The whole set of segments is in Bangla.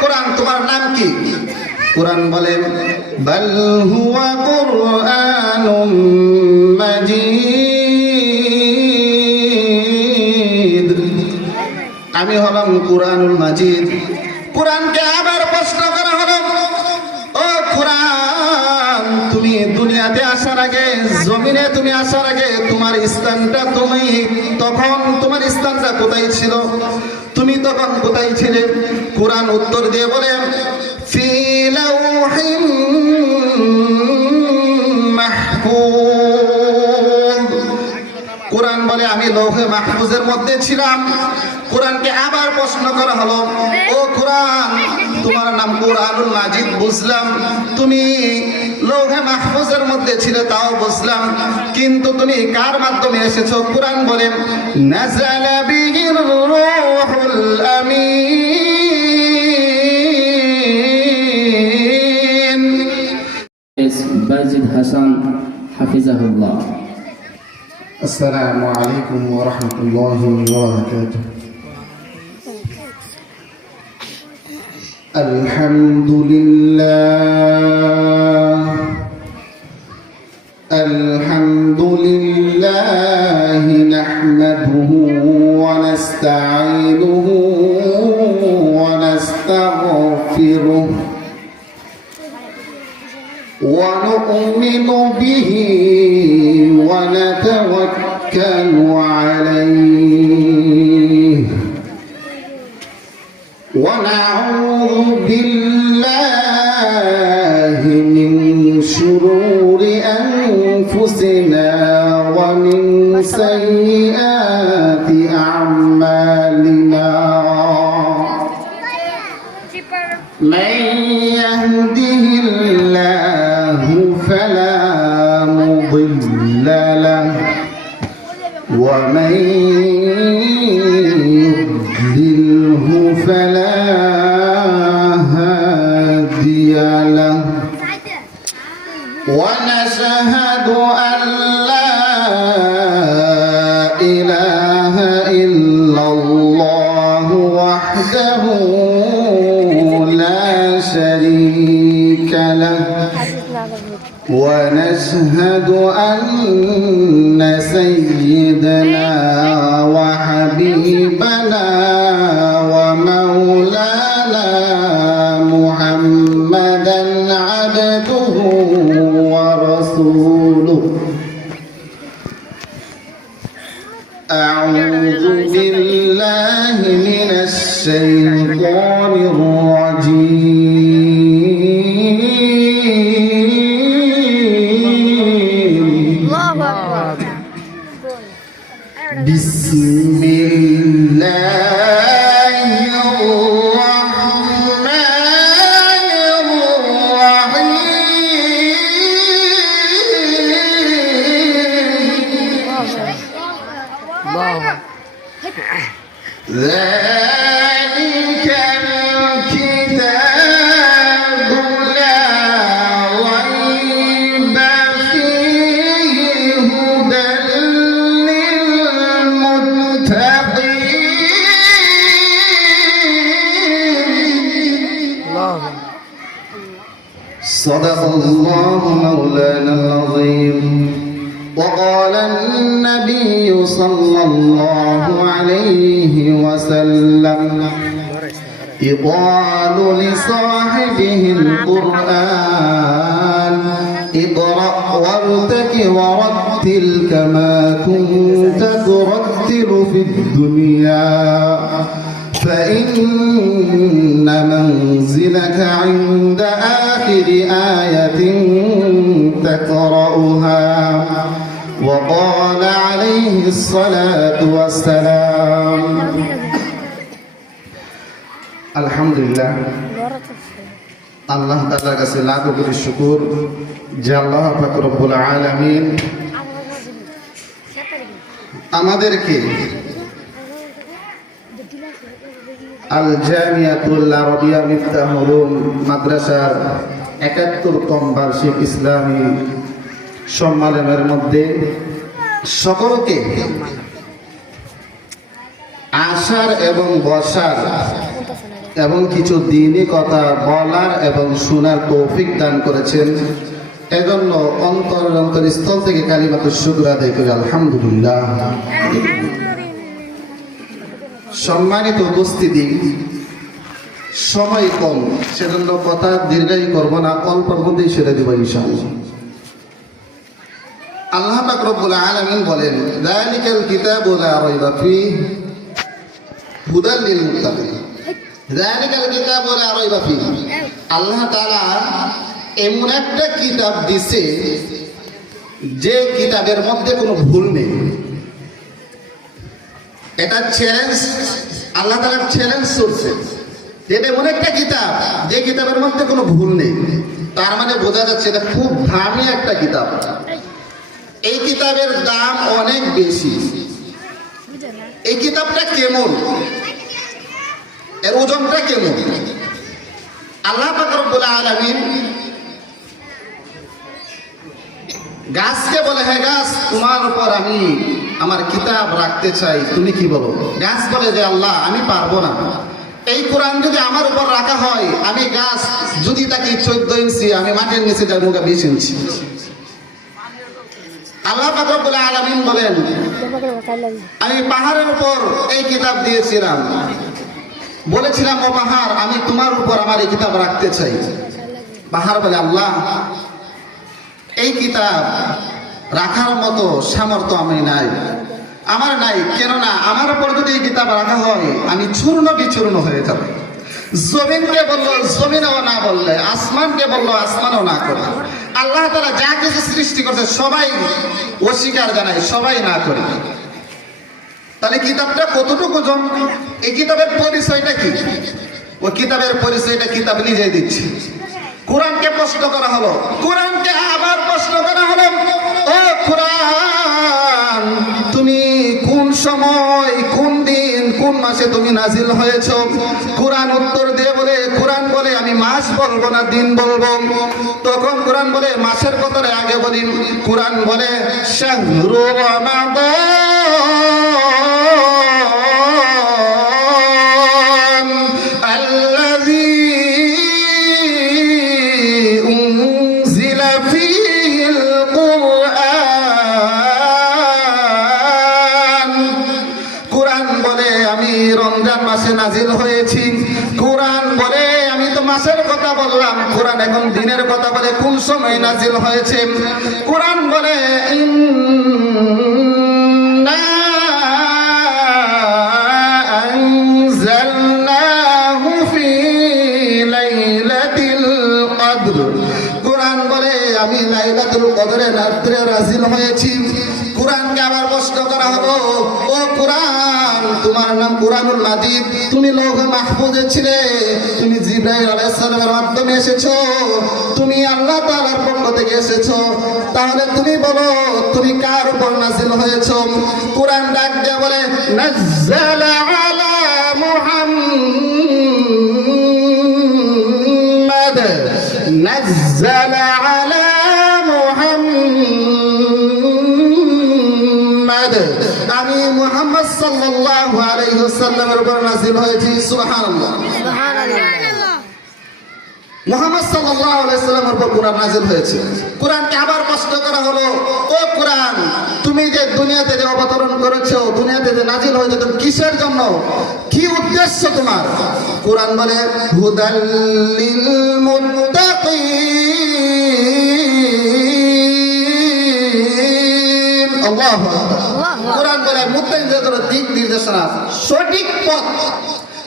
কোরআন তোমার নাম কি? কোরআন বলেন বাল হুয়া কুরআনুম মাজিদ, আমি হলাম কুরআনুল মাজিদ। কোরআনকে আবার প্রশ্ন করা হলো, ও কোরআন তুমি দুনিয়াতে আসার আগে, জমিনে তুমি আসার আগে তোমার স্থানটা, তুমি তখন তোমার স্থানটা কোথায় ছিল? তুমি তখন কোথায় ছিলে? কোরআন উত্তর দিয়ে বলে ফি লাউহিম মাহফুজ। কোরআন বলে আমি লৌহে মাহফুজের মধ্যে ছিলাম। কোরআনকে আবার প্রশ্ন করা হলো, ও কোরআন তোমার নাম কুরআনুল মাজিদ বুঝলাম, তুমি লৌহে মাহফুজের মধ্যে ছিলে তাও বুঝলাম, কিন্তু তুমি কার মাধ্যমে এসেছো? কোরআন বলেন নাযালা বিহির রূহুল আমিন। বাজিদ হাসান হাফিজাহুল্লাহ। আসসালামু আলাইকুম ওয়া রাহমাতুল্লাহি ওয়া বারাকাতুহু। আলহামদুলিল্লাহ নাহমাদুহু ওয়া নাস্তাঈনুহু ওয়া নাস্তাগফিরুহু ওয়া নু'মিনু বিহি ওয়া নাতাওয়াক্কালু আলাইহি ওয়া নাউযু বিল্লাহি মিন শুরুরি আনফুসিনা ওয়া মিন সাইয়্যাতি আ'মালিনা। মান ইয়াহদিহিল্লাহু ফালা মুদিল্লা লাহু ওয়া মান يضلله فلا هادي له ونشهد أن لا إله إلا الله وحده لا شريك له ونشهد أن سيدنا وحبيبنا ومولانا محمدا عبده ورسوله. أعوذ بالله من الشيطان الرجيم. بسم الله الرحمن الرحيم. ذلك الكتاب لا ريب فيه هدى صدق الله مولانا العظيم. وقال النبي صلى الله عليه وسلم يقال لصاحبه القرآن اقرأ وارتق ورتل كما كنت ترتل في الدنيا فإن منزلك عند آخر آية تقرأها. وقال عليه الصلاة والسلام আলহামদুলিল্লাহ, আল্লাহ তাআলার কাছে লাখ কোটি শুকর যে আল্লাহ পাক রব্বুল আলামিন আমাদেরকে আল জামিয়াতুল আরাবিয়া মিফতাহুল উলুম মাদ্রাসার ৭১তম বার্ষিক ইসলামী সম্মেলনের মধ্যে সকলকে আসার এবং বসার এবং কিছু দ্বীনি কথা বলার এবং শোনার তৌফিক দান করেছেন। এজন্য অন্তরস্থল থেকে কালিমাতুশ শুকর আদায় করি আলহামদুলিল্লাহ। সম্মানিত উপস্থিতি, সময় কম, সেজন্য কথা দীর্ঘায়ী করব না, অল্পের মধ্যেই সেরে দেব ইনশাআল্লাহ। আল্লাহ পাক রব্বুল আলামিন বলেন, যালিকাল কিতাবু লা রাইবা ফীহি হুদাল লিল মুত্তাকিন। যালিকাল কিতাবু লা রাইবা ফীহি, আল্লাহ তাআলা এমন একটা কিতাব দিছে যে কিতাবের মধ্যে কোনো ভুল নেই। এটা চ্যালেঞ্জ, আল্লাহ তাআলা চ্যালেঞ্জ করছে। এটা এমন একটা কিতাব যে কিতাবের মধ্যে কোনো ভুল নেই। তার মানে বোঝা যাচ্ছে এটা খুব দামি একটা কিতাব। এই কিতাবের দাম অনেক বেশি। এই কিতাবটা কেমন, এর ওজনটা কেমন? আল্লাহ পাক রব্বুল আলামিন গাছকে বলে, হে গাছ, তোমার উপর আমি আমার কিতাব রাখতে চাই, তুমি কি বলো? গাছ বলে যে আল্লাহ, আমি পারবো না। এই কোরআন যদি আমার উপর রাখা হয়, আমি গাছ যদি তাকে 14 ইঞ্চি, আমি মাটির নিচে যাই 20 ইঞ্চি। আল্লাহ পাক রব্বুল আলামিন বলেন, আমি পাহাড়ের উপর এই কিতাব দিয়েছিলাম, বলেছিলাম ও পাহাড়, আমি তোমার উপর আমার এই কিতাব রাখতে চাই। পাহাড় বলে, আল্লাহ, এই কিতাব রাখার মতো সামর্থ্য আমি নাই, আমার নাই। কেননা আমার উপর যদি এই কিতাব রাখা হয়, আমি চূর্ণ বিচূর্ণ হয়ে যাব। জমিনকে বললো জমিনও না বললে, আসমানকে বললো আসমানও না করে। আল্লাহ তাআলা যা কিছু সৃষ্টি করছে সবাই অস্বীকার জানায়, সবাই না করে। তাহলে কিতাবটা কতটুকু জন? এই কিতাবের পরিচয়টা কি? ও কিতাবের পরিচয়টা কিতাব নিজেই দিচ্ছে। কোরআনকে প্রশ্ন করা হলো, কোরআনকে আবার প্রশ্ন করা হলো, ও কোরআন, তুমি কোন সময়, কোন দিন, কোন মাসে তুমি নাজিল হয়েছো? কোরআন উত্তর দিয়ে বলে, কোরআন বলে আমি মাস বলবো না দিন বলবো। তখন কোরআন বলে মাসের কথাটা আগে বলি। কোরআন বলে শাহরু রমাদান আল্লাযী উনজিলা ফীহিল কুরআন। কোরআন বলে আমি রমজান মাসে নাজিল হয়েছি। কোরআন বলে আমি তো মাসের কথা বললাম, কোরআন এখন দিনের কথা বলে কোন সময় নাজিল হয়েছে। কোরআন বলে ইন্না আনজালনাহু ফী লাইলাতিল কদর। কোরআন বলে আমি লাইলাতুল কদরের রাত্রে নাজিল হয়েছি। কোরআনকে আবার প্রশ্ন করা হলো, ও কোরআন, তোমার নাম কুরআনুল মাজিদ, তুমি লৌহ মাহফুজে ছিলে, তুমি জিবরাইল আলাইহিস সালামের মাধ্যমে এসেছো, তুমি আল্লাহ তাআলার পক্ষ থেকে এসেছো, তাহলে তুমি বলো তুমি কার উপর নাজিল হয়েছো? কোরআন ডাক দিয়ে বলে নাজ্জালা আলা মুহাম্মাদ, নাজ্জালা আলা মুহাম্মাদ, আমি মুহাম্মদ সাল্লাল্লাহু আলাইহি ওয়াসাল্লামের উপর নাযিল হয়েছি। সুবহানাল্লাহ, সুবহানাল্লাহ। মুহাম্মদ সাল্লাল্লাহু আলাইহি ওয়াসাল্লামের উপর কোরআন নাযিল হয়েছে। কোরআনকে আবার প্রশ্ন করা হলো, ও কোরআন, তুমি যে দুনিয়াতে যে অবতরণ করেছো, দুনিয়াতে যে নাযিল হয়েছে, তুমি কিসের জন্য, কি উদ্দেশ্য তোমার? কোরআন বলে হুদাল লিল মুত্তাকিন। আল্লাহু আকবার। কোরআন বলে মুত্তাকিনদের জন্য দিক নির্দেশনা, সঠিক পথ।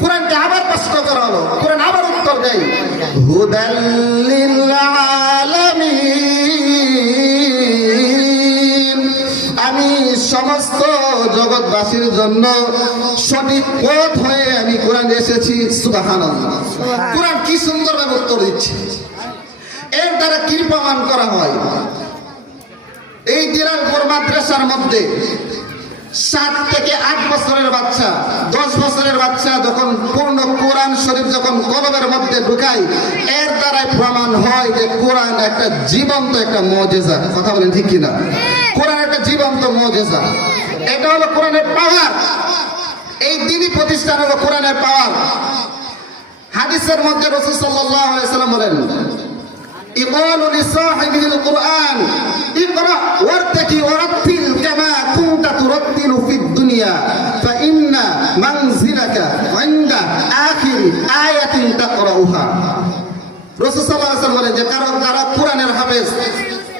কোরআনকে আবার প্রশ্ন করা হলো, কোরআন আবার উত্তর দেয় হুদাল লিল আলামিন, আমি সমস্ত জগৎবাসীর জন্য সঠিক পথ হয়ে আমি কোরআন এসেছি। সুবহানাল্লাহ। কোরআন কি সুন্দরভাবে উত্তর দিচ্ছে। এর দ্বারা কি প্রমাণ করা হয়? এই দিনাজপুর মাদ্রাসার মধ্যে 7 থেকে 8 বছরের বাচ্চা, 10 বছরের বাচ্চা যখন পূর্ণ কোরআন শরীফ যখন কলমের মধ্যে ঢুকায়, এর দ্বারাই প্রমাণ হয় যে কোরআন একটা জীবন্ত একটা মুজিজা। কথা বলেন ঠিক কিনা? কোরআন একটা জীবন্ত মুজিজা। এটা হলো কোরআনের পাওয়ার। এই দ্বীনি প্রতিষ্ঠান হলো কোরআনের পাওয়ার। হাদিসের মধ্যে রাসূল সাল্লাল্লাহু আলাইহি সাল্লাম বলেন, ইকালু লিসাহিবিল কুরআন ইকরা ওয়ারতাকি ওয়ারাত্তিল কামা কুনতা তুরাত্তিলু ফিদ দুনিয়া ফাইন্না মানজিলাকা ইনদা আখির আয়াতিন তাকরাউহা। রাসূল সাল্লাল্লাহু আলাইহি সাল্লাম বলেন যে যারা কুরআনের হাফেজ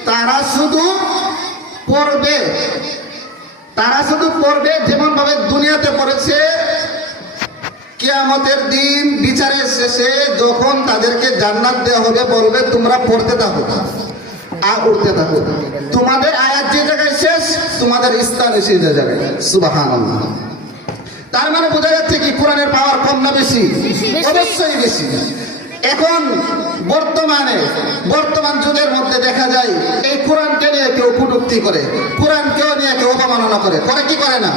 তারা শুধু পড়বে যেমন ভাবে দুনিয়াতে পড়েছে, কিয়ামতের দিন বিচারের শেষে যখন তাদেরকে জান্নাত দেওয়া হবে বলবে তোমরা পড়তে থাকো আর উঠতে থাকো, তোমাদের আয়াত যে জায়গায় শেষ তোমাদের স্থান সেই জায়গায়। সুবহানাল্লাহ। তার মানে বোঝা যাচ্ছে কি কোরআনের পাওয়ার কম না বেশি? অবশ্যই বেশি। এখন বর্তমান যুগের মধ্যে দেখা যায় এই কোরআনকে নিয়ে কেউ কটূক্তি করে, কোরআনকেও নিয়ে কেউ অবমাননা করে কি করে না?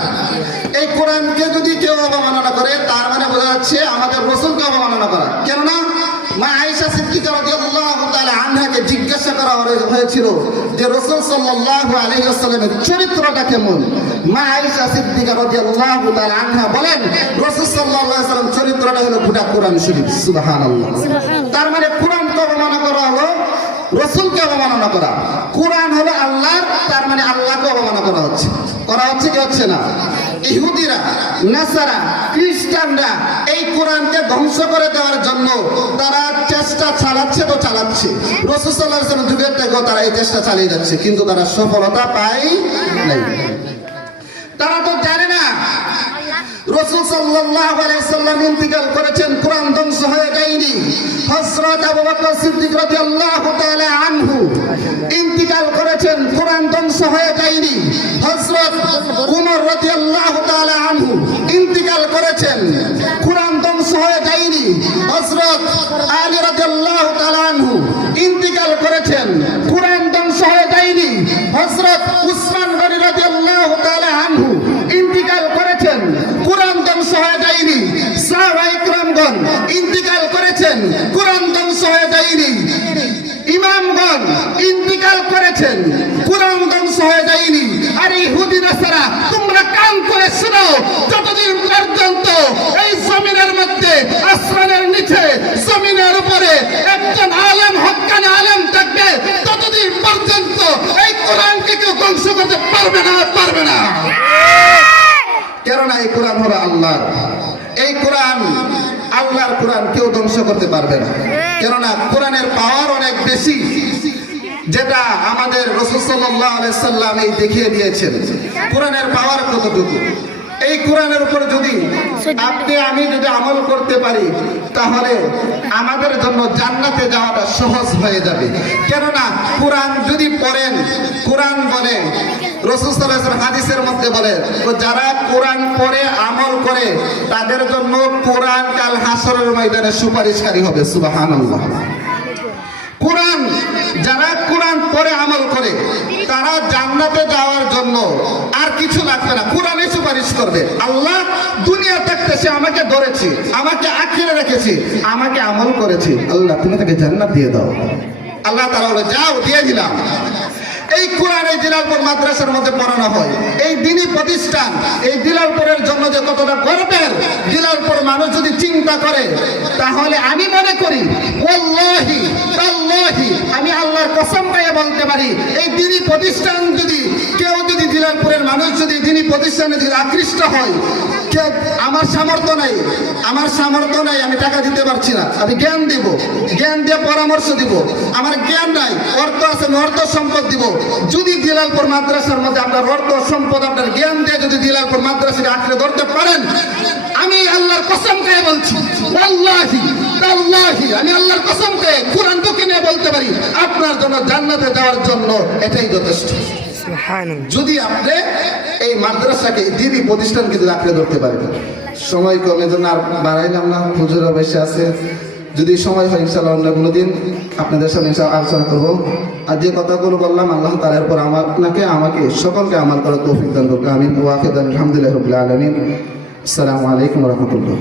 এই কোরআনকে যদি কেউ অবমাননা করে তার মানে বোঝা যাচ্ছে আমাদের রাসূলকে অবমাননা করা। কেননা মা আয়েশা সিদ্দিকা রাদিয়াল্লাহু তাআলা আনহাকে জিজ্ঞাসা করা হয়েছিল যে রাসূল সাল্লাল্লাহু আলাইহি ওয়াসাল্লামের চরিত্রটা কেমন। মা আয়েশা সিদ্দিকা রাদিয়াল্লাহু তাআলা আনহা বলেন রাসূল সাল্লাল্লাহু আলাইহি ওয়াসাল্লাম চরিত্রটা হলো গোটা কোরআন শরীফ। সুবহানাল্লাহ। তার মানে কোরআনকে অবমাননা করা হলো রাসূলকে অবমাননা করা। কোরআন হলো আল্লাহর, তার মানে আল্লাহকে অবমাননা করা হচ্ছে কি হচ্ছে না? ইহুদিরা, নাসারা, খ্রিস্টানরা এই কোরআনকে ধ্বংস করে দেওয়ার জন্য তারা চেষ্টা চালাচ্ছে। রাসূল সাল্লাল্লাহু আলাইহি ওয়াসাল্লাম যুগের থেকেও তারা এই চেষ্টা চালিয়ে যাচ্ছে, কিন্তু তারা সফলতা পায় নাই। তারা তো জানে না রাসূল সাল্লাল্লাহু আলাইহি ওয়াসাল্লাম ইন্তিকাল করেছেন, কোরআন ধ্বংস হয়ে যায়নি। হযরত আবু বকর সিদ্দিক রাদিয়াল্লাহু তাআলা আনহু ইন্তিকাল করেছেন, কোরআন ধ্বংস হয়ে যায়নি। হযরত উমর রাদিয়াল্লাহু তাআলা আনহু ইন্তিকাল করেছেন, কোরআন ধ্বংস হয়ে যায়নি। হযরত আলী রাদিয়াল্লাহু তাআলা আনহু ইন্তিকাল করেছেন, কোরআন ধ্বংস হয়ে যায়নি। হযরত উসমান গনি রাদিয়াল্লাহু তাআলা আনহু ইন্তিকাল করেছেন, কোরআন ধ্বংস হয়ে যায়নি। সাহাবায়ে কিরামগণ ইন্তিকাল করেছেন, কোরআন ধ্বংস হয়ে যায়নি। ইমামগণ ইন্তিকাল করেছেন, কোরআন ধ্বংস হয়ে যায়নি। আর ইহুদি নাসারা তোমরা কান করে শোনো, যতদিন পর্যন্ত এই জমিনের মধ্যে, আসমানের নিচে, জমিনের উপরে একজন আলেম, হক্কানি আলেম থাকবে, ততদিন পর্যন্ত এই কোরআনকে কেউ ধ্বংস করতে পারবে না। কেননা এই কোরআন হলো আল্লাহর। এই কোরআন আল্লাহর কোরআন কেউ ধ্বংস করতে পারবে না। কেননা কোরআনের পাওয়ার অনেক বেশি, যেটা আমাদের রাসূল সাল্লাল্লাহু আলাইহি সাল্লাম এই দেখিয়ে দিয়েছেন। কোরআনের পাওয়ার কতটুকু? এই কোরআনের উপর যদি আমি যদি আমল করতে পারি তাহলে আমাদের জন্য জান্নাতে যাওয়াটা সহজ হয়ে যাবে। কেননা কোরআন যদি পড়েন, কোরআন বলে রাসূল সাল্লাল্লাহু আলাইহি ওয়াসাল্লাম হাদিসের মধ্যে বলে যারা কোরআন পড়ে আমল করে তাদের জন্য কোরআন কাল হাসরের ময়দানে সুপারিশকারী হবে। সুবহানাল্লাহ। যারা কোরআন পড়ে আমল করে তারা জান্নাতে যাওয়ার জন্য আর কিছু লাগবে না, কোরআনে সুপারিশ করবে। আল্লাহ দুনিয়া থাকতে সে আমাকে ধরেছি, আমাকে আখিরে রেখেছি, আমাকে আমল করেছি, আল্লাহ তুমি তাকে জান্নাত দিয়ে দাও। আল্লাহ তাআলা বলে যাও, দিয়ে দিলাম। এই কোরআন এই দিলালপুর মাদ্রাসার মধ্যে পড়ানো হয়, এই দ্বীনি প্রতিষ্ঠান, এই দিলালপুরের জন্য যে কতটা গর্বের, দিলালপুর মানুষ যদি চিন্তা করে তাহলে আমি মনে করি ওয়াল্লাহি তাল্লাহি আমি আল্লাহর কসম করে বলতে পারি এই দ্বীনি প্রতিষ্ঠান যদি কেউ যদি দিলালপুরের মানুষ যদি দ্বীনি প্রতিষ্ঠানে যদি আকৃষ্ট হয়, কেউ আমার সামর্থ্য নাই, আমি টাকা দিতে পারছি না, আমি জ্ঞান দিব, জ্ঞান দিয়ে পরামর্শ দিব, আমার জ্ঞান নাই, অর্থ আছে আমি অর্থ সম্পদ দিব। যদি দিলালপুর মাদ্রাসার মধ্যে আপনার অর্থ সম্পদ আপনার জ্ঞান দিয়ে যদি দিলালপুর মাদ্রাসাকে আঁকড়ে ধরতে পারেন, আমি আল্লাহর কসম করে বলছি ওয়াল্লাহি তাল্লাহি আমি আল্লাহর কসম করে কোরআন বুকে নিয়ে বলতে পারি আপনার জন্য জান্নাতে যাওয়ার জন্য এটাই যথেষ্ট। যদি আপনি এই মাদ্রাসাকে দ্বীনি প্রতিষ্ঠানকে যদি আঁকড়ে ধরতে পারেন। সময় কমের জন্য আর বাড়াইলাম না, হুজুরা বসে আছে, যদি সময় হয় ইনশাআল্লাহ অন্য কোনো দিন আপনাদের সামনে আলোচনা করবো। আর যে কথাগুলো বললাম আল্লাহ তাআলার পর আপনাকে আমাকে সকলকে আমল করার তৌফিক দান করুন। আমিন। ওয়া আখিরু দাওয়ানা আলহামদুলিল্লাহি রাব্বিল আলামিন। আসসালামু আলাইকুম ওয়া রাহমাতুল্লাহ।